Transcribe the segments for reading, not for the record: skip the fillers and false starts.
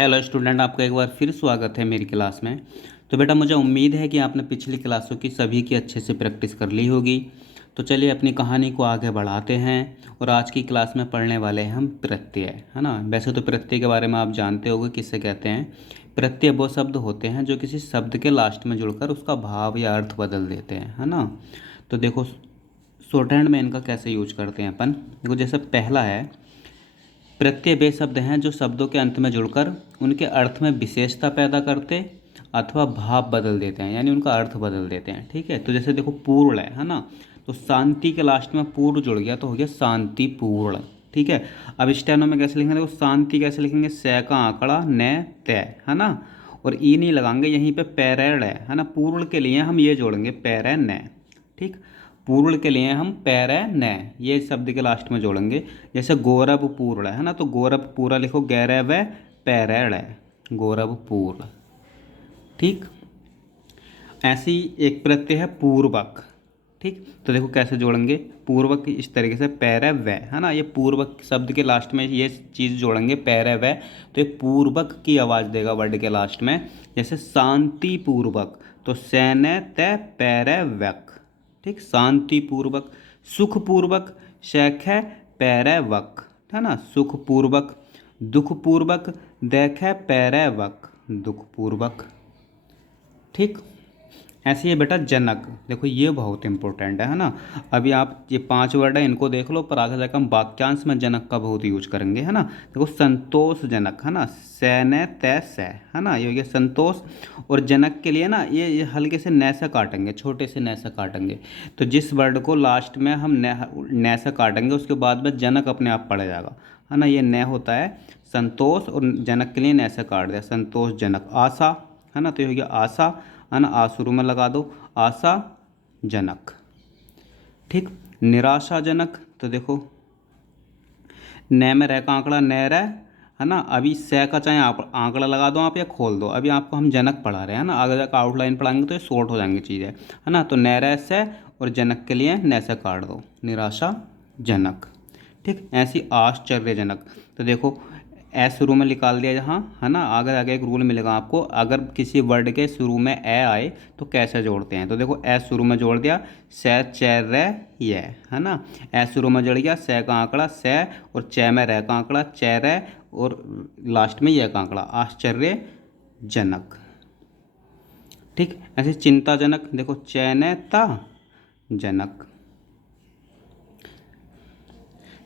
Hello student, आपका एक बार फिर स्वागत है मेरी क्लास में। तो बेटा, मुझे उम्मीद है कि आपने पिछली क्लासों की सभी की अच्छे से प्रैक्टिस कर ली होगी। तो चलिए अपनी कहानी को आगे बढ़ाते हैं और आज की क्लास में पढ़ने वाले हैं हम प्रत्यय, है ना। वैसे तो प्रत्यय के बारे में आप जानते होंगे किससे कहते हैं। प्रत्यय वो शब्द होते हैं जो किसी शब्द के लास्ट में जुड़कर उसका भाव या अर्थ बदल देते हैं, है ना। तो देखो शॉर्ट हैंड में इनका कैसे यूज करते हैं अपन। देखो जैसे पहला है, प्रत्यय वे शब्द हैं जो शब्दों के अंत में जुड़कर उनके अर्थ में विशेषता पैदा करते अथवा भाव बदल देते हैं, यानी उनका अर्थ बदल देते हैं। ठीक है, तो जैसे देखो पूर्ण है ना। तो शांति के लास्ट में पूर्ण जुड़ गया तो हो गया शांतिपूर्ण। ठीक है, अब स्टेनो में कैसे लिखेंगे, देखो शांति कैसे लिखेंगे, सै का आंकड़ा न तय, है ना। और ई नहीं लगाएंगे, यहीं पे पैरेड है ना। पूर्ण के लिए हम ये जोड़ेंगे पैरे न। ठीक, पूर्ण के लिए हम पैर न ये शब्द के लास्ट में जोड़ेंगे। जैसे गौरव पूर्ण है ना, तो गौरव पूरा लिखो गैरव पैरड़ है, गौरव पूर्ण। ठीक, ऐसी एक प्रत्यय है पूर्वक। ठीक, तो देखो कैसे जोड़ेंगे पूर्वक, इस तरीके से पैर व, है ना। ये पूर्वक शब्द के लास्ट में ये चीज़ जोड़ेंगे पैर व, तो ये पूर्वक की आवाज़ देगा वर्ड के लास्ट में। जैसे शांतिपूर्वक, तो सैन तय पैर वक। ठीक, शांतिपूर्वक। सुखपूर्वक, शेख है पैर वक, है ना। सुखपूर्वक। दुखपूर्वक, देख है पैर वक, दुखपूर्वक। ठीक, ऐसे ही बेटा जनक, देखो ये बहुत इंपॉर्टेंट है ना। अभी आप ये 5 वर्ड है इनको देख लो, पर आगे जाकर हम वाक्यांश में जनक का बहुत यूज करेंगे, है ना। देखो संतोषजनक, है ना, सैन तय सै, है ना, ये हो गया संतोष। और जनक के लिए ना ये हल्के से न से काटेंगे, छोटे से न से काटेंगे। तो जिस वर्ड को लास्ट में हम न से काटेंगे उसके बाद में जनक अपने आप पड़ जाएगा, है ना। ये न होता है संतोष, और जनक के लिए न से काट दिया, संतोषजनक। आशा, है ना, तो ये हो गया आशा, है ना, आ शुरू में लगा दो, आशा जनक। ठीक, निराशाजनक, तो देखो न में रह का आंकड़ा न रह, है ना। अभी से का चाहे आप आंकड़ा लगा दो आप या खोल दो, अभी आपको हम जनक पढ़ा रहे हैं ना, आगे जाकर आउटलाइन पढ़ाएंगे तो ये शॉर्ट हो जाएंगी चीज़ें, है ना। तो न रह से और जनक के लिए न से काट दो, निराशाजनक। ठीक, ऐसी आश्चर्यजनक, तो देखो ए शुरू में निकाल दिया जहाँ, है ना। आगे आगे एक रूल मिलेगा आपको, अगर किसी वर्ड के शुरू में ए आए तो कैसे जोड़ते हैं। तो देखो ए शुरू में जोड़ दिया, से चैर ये, है ना। ए शुरू में जोड़ गया से का आंकड़ा से, और चे में रह का आंकड़ा चैर, और लास्ट में यह का आंकड़ा आश्चर्यजनक। ठीक, ऐसे चिंताजनक, देखो चैनता जनक।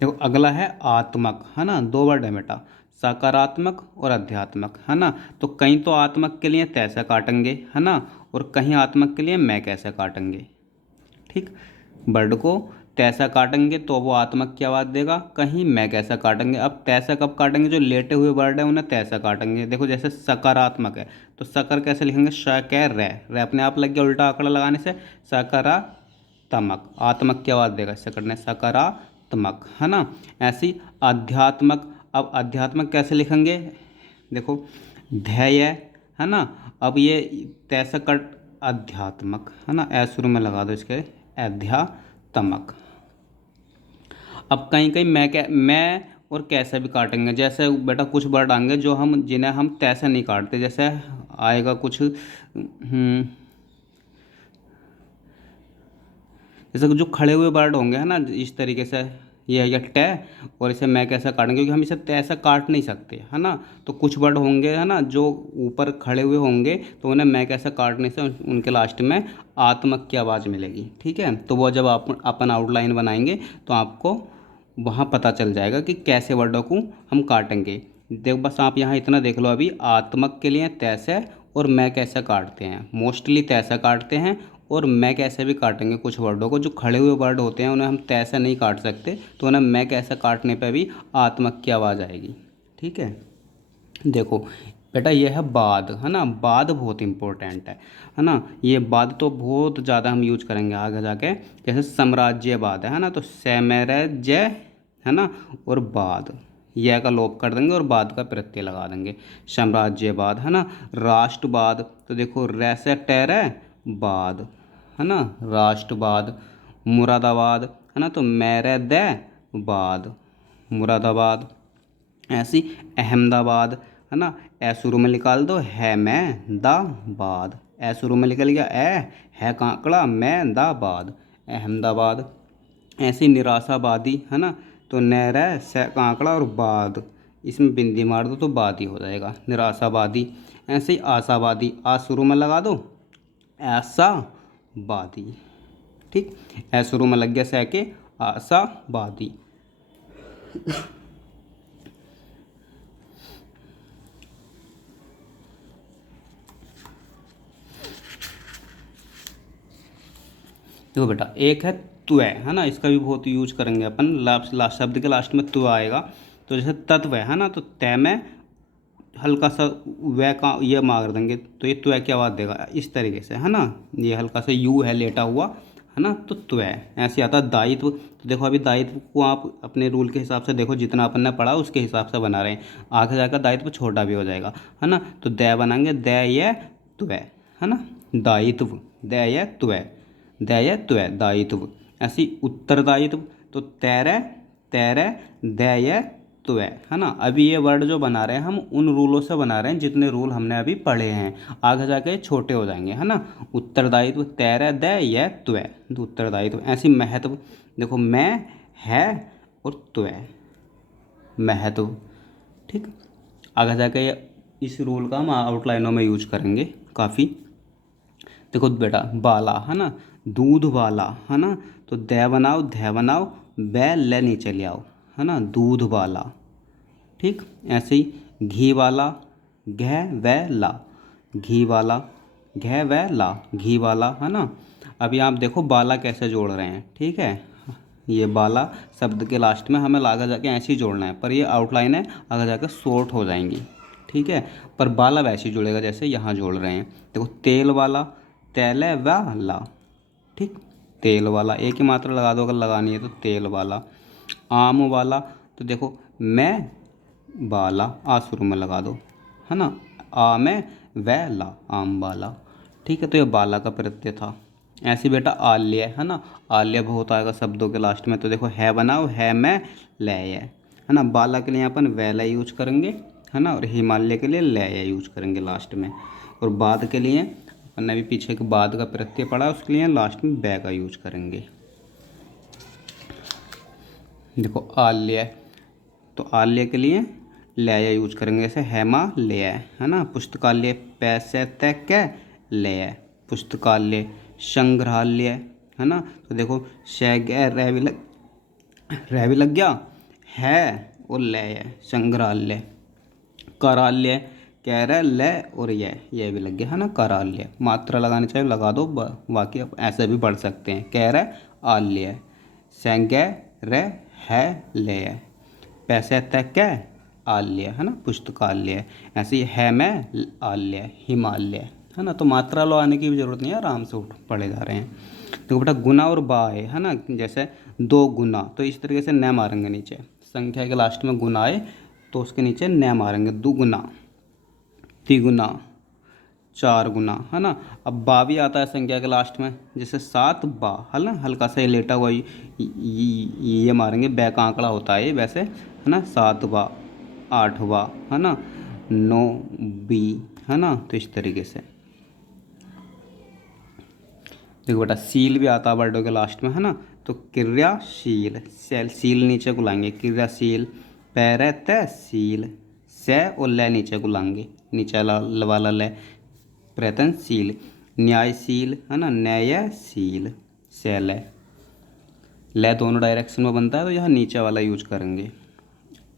देखो अगला है आत्मक, है ना। 2 वर्ड है बेटा, सकारात्मक और अध्यात्मक, है ना। तो कहीं तो आत्मक के लिए तैसे काटेंगे, है ना, और कहीं आत्मक के लिए मैं कैसे काटेंगे। ठीक, वर्ड को तैसा काटेंगे तो वो आत्मक की आवाज़ देगा, कहीं मैं कैसा काटेंगे। अब तैसा कब काटेंगे, जो लेटे हुए वर्ड है उन्हें तैसा काटेंगे। देखो जैसे सकारात्मक है तो सकर कैसे लिखेंगे, श कै रे अपने आप लग गया उल्टा आंकड़ा लगाने से, सकारात्मक, आत्मक की आवाज़ देगा इससे करने, सकारात्मक, है ना। ऐसी आध्यात्मक, अब आध्यात्मक कैसे लिखेंगे, देखो ध्येय, है ना। अब ये तैसा कट अध्यात्मक, है ना, ऐ शुरू में लगा दो इसके, अध्यात्मक। अब कहीं कहीं मैं और कैसे भी काटेंगे। जैसे बेटा कुछ वर्ड आएंगे जो हम जिन्हें हम तैसे नहीं काटते, जैसे आएगा कुछ जैसे जो खड़े हुए वर्ड होंगे, है ना, इस तरीके से ये है टे, और इसे मैं कैसा काटेंगे क्योंकि हम इसे तैसा काट नहीं सकते, है ना। तो कुछ वर्ड होंगे, है ना, जो ऊपर खड़े हुए होंगे तो उन्हें मैं कैसा काटने से उनके लास्ट में आत्मक की आवाज़ मिलेगी। ठीक है, तो वो जब आप अपन आउटलाइन बनाएंगे तो आपको वहाँ पता चल जाएगा कि कैसे वर्डों को हम काटेंगे। देख बस आप यहाँ इतना देख लो, अभी आत्मक के लिए तैसे और मैं कैसे काटते हैं, मोस्टली तैसा काटते हैं, और मैं कैसे भी काटेंगे कुछ वर्डों को। जो खड़े हुए वर्ड होते हैं उन्हें हम तैसा नहीं काट सकते, तो उन्हें मैं कैसे काटने पे भी आत्मक की आवाज़ आएगी। ठीक है, देखो बेटा ये है बाद, है ना। बाद बहुत इंपॉर्टेंट है ना। ये बाद तो बहुत ज़्यादा हम यूज करेंगे आगे जाके। जैसे साम्राज्यवाद है ना, तो साम्राज्य, है ना, और बाद यह का लोप कर देंगे और बाद का प्रत्यय लगा देंगे, साम्राज्यवाद, है ना। राष्ट्रवाद, तो देखो रैसे टैरे बाद, है ना, राष्ट्रवाद। मुरादाबाद, है ना, तो मेरे दे बाद, मुरादाबाद। ऐसी अहमदाबाद, है ना। ए शुरू में निकाल दो, है मैं दा बाद, ए शुरू में निकल गया, ए है कांकड़ा, मैं दा बाद, अहमदाबाद। ऐसे निराशावादी, है ना, तो नैर से कांकड़ा और बाद, इसमें बिंदी मार दो तो बाद ही हो जाएगा, निराशावादी। ऐसे ही आशावादी, आ शुरू में लगा दो, ऐसा वादी। ठीक, ऐ शुरू में लग गया सह के, आशावादी। देखो बेटा, एक है त्वय, है ना, इसका भी बहुत यूज करेंगे अपन, लास्ट शब्द के लास्ट में त्व आएगा। तो जैसे तत्व है ना, तो तय में हल्का सा वह का ये मार देंगे तो ये त्वय की आवाज़ देगा इस तरीके से, है ना। ये हल्का सा यू है लेटा हुआ, है ना, तो त्वय ऐसे आता है। दायित्व, तो देखो अभी दायित्व को आप अपने रूल के हिसाब से देखो, जितना अपन ने पढ़ा उसके हिसाब से बना रहे हैं, आगे जाकर दायित्व छोटा भी हो जाएगा, है ना। तो दय बनाएंगे, दय त्वय, है ना, दायित्व, दय त्वय, दय त्वय दायित्व। ऐसी उत्तरदायित्व, तो तैरे तैरे दय त्वय, है ना। अभी ये वर्ड जो बना रहे हैं हम उन रूलों से बना रहे हैं जितने रूल हमने अभी पढ़े हैं, आगे जाके छोटे हो जाएंगे, है ना। उत्तरदायित्व तैरे दय त्वय, उत्तरदायित्व। ऐसी महत्व, देखो मैं है और त्वय, महत्व। ठीक, आगे जाके इस रूल का हम आउटलाइनों में यूज करेंगे काफ़ी। देखो बेटा, बाला, है ना, दूध वाला, है ना, तो दय बनाओ, धय बनाओ, बै ले नीचे ले आओ, है ना, दूध वाला। ठीक, ऐसे ही घी वाला, घ व ला, घी वाला, घ व ला, घी वाला, है ना। अभी आप देखो बाला कैसे जोड़ रहे हैं, ठीक है। ये बाला शब्द के लास्ट में हमें आगे जाके ऐसे ही जोड़ना है, पर ये आउटलाइन है, आगे जाकर शॉर्ट हो जाएंगी, ठीक है। पर बाला वैसे ही जुड़ेगा जैसे यहाँ जोड़ रहे हैं। देखो तेल वाला, तैले वाला, ठीक, तेल वाला, एक ही मात्रा लगा दो अगर लगानी है तो, तेल वाला। आम वाला, तो देखो मैं बाला, आ शुरू में लगा दो, है ना, आ में वह ला, आम वाला। ठीक है, तो ये बाला का प्रत्यय था। ऐसे बेटा आल्य, है ना, आल्य बहुत आएगा शब्दों के लास्ट में, तो देखो है बनाओ, है मैं लय, है ना। बाला के लिए अपन वैला यूज करेंगे, है ना, और हिमालय के लिए लय यूज करेंगे लास्ट में। और बाद के लिए अपन ने भी पीछे के बाद का प्रत्यय पढ़ा, उसके लिए लास्ट में बै का यूज करेंगे। देखो आल्य, तो आल्य के लिए लय यूज करेंगे, जैसे हेमालय, है ना। पुस्तकालय, पैसे तक लय, पुस्तकालय। संग्रहालय, है ना, तो देखो रह भी लग गया है और लय, संग्रहालय। करालय, कह रहा लय और ये भी लग गया, है ना, करालय। मात्रा लगानी चाहिए लगा दो, बाकी आप ऐसे भी पढ़ सकते हैं। कह रहा आल्य, संग र है लय, पैसे तक आल्य, है ना, पुस्तकालय। ऐसे ही है मैं आल्य, हिमालय, है ना। तो मात्रा लगाने की भी जरूरत नहीं है, आराम से उठ पढ़े जा रहे हैं। देखो बेटा गुना और बा है ना, जैसे 2 गुना, तो इस तरीके से न मारेंगे नीचे, संख्या के लास्ट में गुना आए तो उसके नीचे न मारेंगे। दुगुना, तिगुना, 4 गुना, है ना। अब बा भी आता है संख्या के लास्ट में, जैसे 7 बा, है ना, हल्का सा ये लेटा हुआ ये मारेंगे, बै का आंकड़ा होता है ये वैसे, है ना। 7 बा, 8 बा, है ना, 9 बी, है ना, तो इस तरीके से। देखो बेटा सील भी आता है वर्डों के लास्ट में, है ना, तो क्रियाशील, सील नीचे को लाएंगे, क्रियाशील। पैर तहसील, से और ले नीचे को लाएंगे, नीचे वाला ले, प्रयत्नशील। न्यायशील, है ना, न्यायशील, से ले दोनों डायरेक्शन में बनता है, तो यहाँ नीचे वाला यूज करेंगे।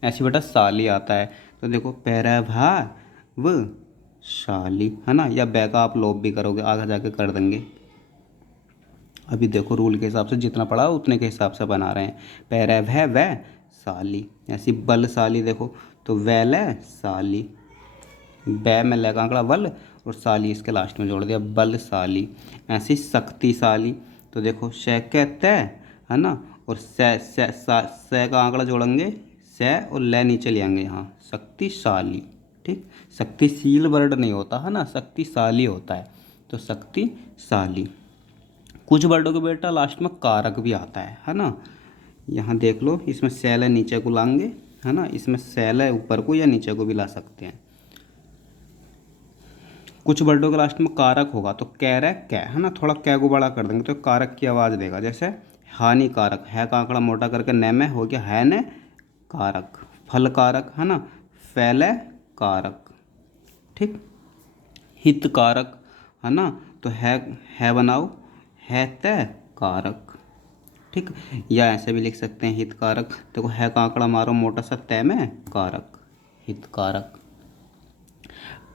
ऐसे बेटा साली आता है, तो देखो पैरभाव शाली, है ना, या बै का आप लोप भी करोगे, आगे जाके कर देंगे। अभी देखो रूल के हिसाब से जितना पढ़ा उतने के हिसाब से बना रहे हैं। पैरभाव वह साली। ऐसी बलशाली, देखो तो वैल साली, बै में लगा आंकड़ा वल और साली इसके लास्ट में जोड़ दिया, बलशाली। ऐसी शक्तिशाली, तो देखो शैकत, है ना, और से का आंकड़ा जोड़ेंगे, से और ले नीचे ले आएंगे यहाँ, शक्तिशाली। ठीक, शक्तिशील वर्ड नहीं होता, है ना, शक्तिशाली होता है, तो शक्तिशाली। कुछ वर्डों के बेटा लास्ट में कारक भी आता है ना। यहाँ देख लो, इसमें सेल है नीचे को लाएंगे, है ना, इसमें सेल है ऊपर को या नीचे को भी ला सकते हैं। कुछ वर्डों के लास्ट में कारक होगा तो कैरे कै, है ना, थोड़ा कै को बड़ा कर देंगे तो कारक की आवाज़ देगा। जैसे हानिकारक, है का आंकड़ा मोटा करके न में हो गया है न कारक। फल कारक, है ना, फैले कारक। ठीक। हितकारक, है ना, तो है बनाओ है तय कारक। ठीक। या ऐसे भी लिख सकते हैं हितकारक, देखो है का आंकड़ा मारो मोटा सा तय में कारक, हितकारक।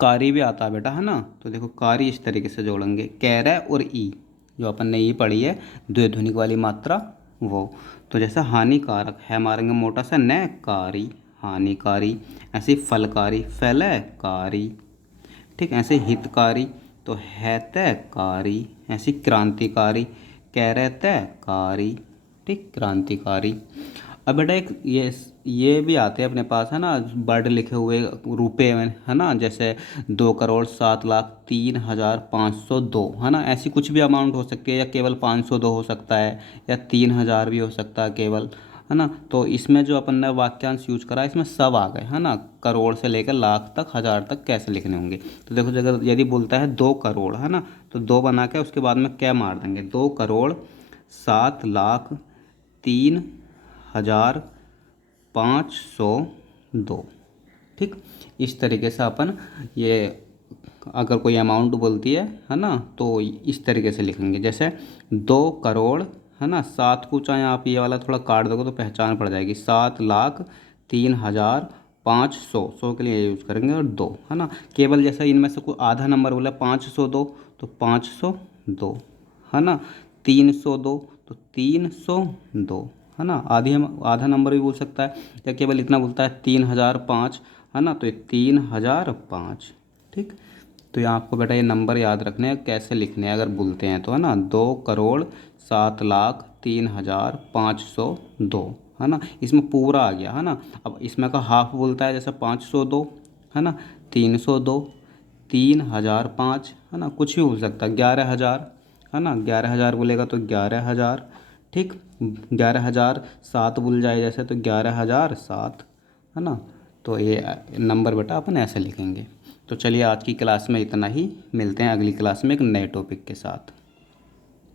कारी भी आता है बेटा, है ना, तो देखो कारी इस तरीके से जोड़ेंगे, कैरे और ई जो अपन ने ई पढ़ी है द्विध्वनिक वाली मात्रा वो। तो जैसा हानिकारक है मारेंगे मोटा सा न कारी, हानिकारी। ऐसे फलकारी, फलकारी। ठीक। ऐसे हितकारी तो है तयकारी। ऐसी क्रांतिकारी, कैरतकारी। ठीक, क्रांतिकारी। अब बेटा एक ये भी आते हैं अपने पास, है ना, वर्ड लिखे हुए रुपए में, है ना, जैसे 2,07,03,502, है ना, ऐसी कुछ भी अमाउंट हो सकती है, या केवल 502 हो सकता है, या 3,000 भी हो सकता है केवल, है ना। तो इसमें जो अपन ने वाक्यांश यूज करा इसमें सब आ गए, है ना, करोड़ से लेकर लाख तक, हज़ार तक कैसे लिखने होंगे। तो देखो अगर यदि बोलता है 2 करोड़, है ना, तो 2 बना के उसके बाद में क्या मार देंगे, 2,07,03,502। ठीक। इस तरीके से अपन ये अगर कोई अमाउंट बोलती है ना, तो इस तरीके से लिखेंगे। जैसे 2 करोड़, है ना, 7 को चाहे आप ये वाला थोड़ा काट दोगे तो पहचान पड़ जाएगी, 7,03,500, 100 के लिए यूज़ करेंगे, और 2, है ना। केवल जैसा इनमें से कोई आधा नंबर बोला 502 तो 502, है ना, 302 तो 302, है ना। आधा नंबर भी बोल सकता है, या केवल इतना बोलता है 3,005, है ना, तो ये 3,005। ठीक। तो यहाँ आपको बेटा ये नंबर याद रखने हैं कैसे लिखने हैं अगर बोलते हैं तो, है ना, 2,07,03,502, है ना, इसमें पूरा आ गया, है ना। अब इसमें का हाफ बोलता है, जैसे 502, है ना, 302, 3,005, है ना, कुछ भी बोल सकता है, 11,000, है ना, 11,000 बोलेगा तो 11,000। ठीक। 11,007 बोल जाए जैसे तो 11,007, है ना। तो ये नंबर बेटा अपन ऐसे लिखेंगे। तो चलिए आज की क्लास में इतना ही, मिलते हैं अगली क्लास में एक नए टॉपिक के साथ।